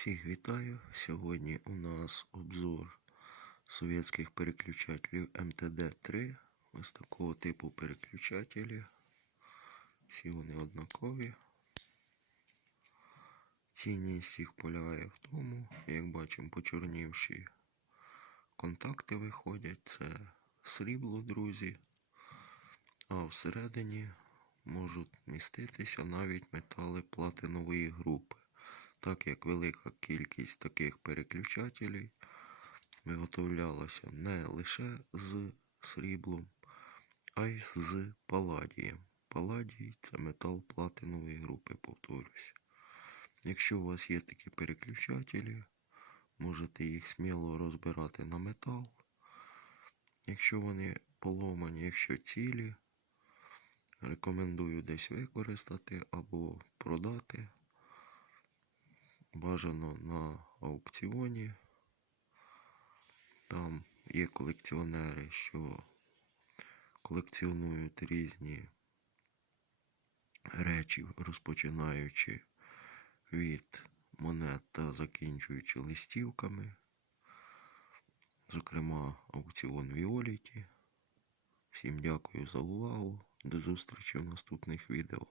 Всіх вітаю. Сьогодні у нас обзор совєтських переключателів МТД-3. Ось такого типу переключателі. Всі вони однакові. Цінність їх полягає в тому, як бачимо, почорнівші контакти виходять. Це срібло, друзі. А всередині можуть міститися навіть метали платинової групи так як велика кількість таких переключателів виготовлялася не лише з сріблом, а й з паладієм. Паладій це метал платинової групи, повторюсь. Якщо у вас є такі переключателі, можете їх сміло розбирати на метал. Якщо вони поломані, якщо цілі, рекомендую десь використати або продати бажано на аукціоні. Там є колекціонери, що колекціонують різні речі, розпочинаючи від монет та закінчуючи листівками. Зокрема, аукціон Віоліті. Всім дякую за увагу. До зустрічі в наступних відео.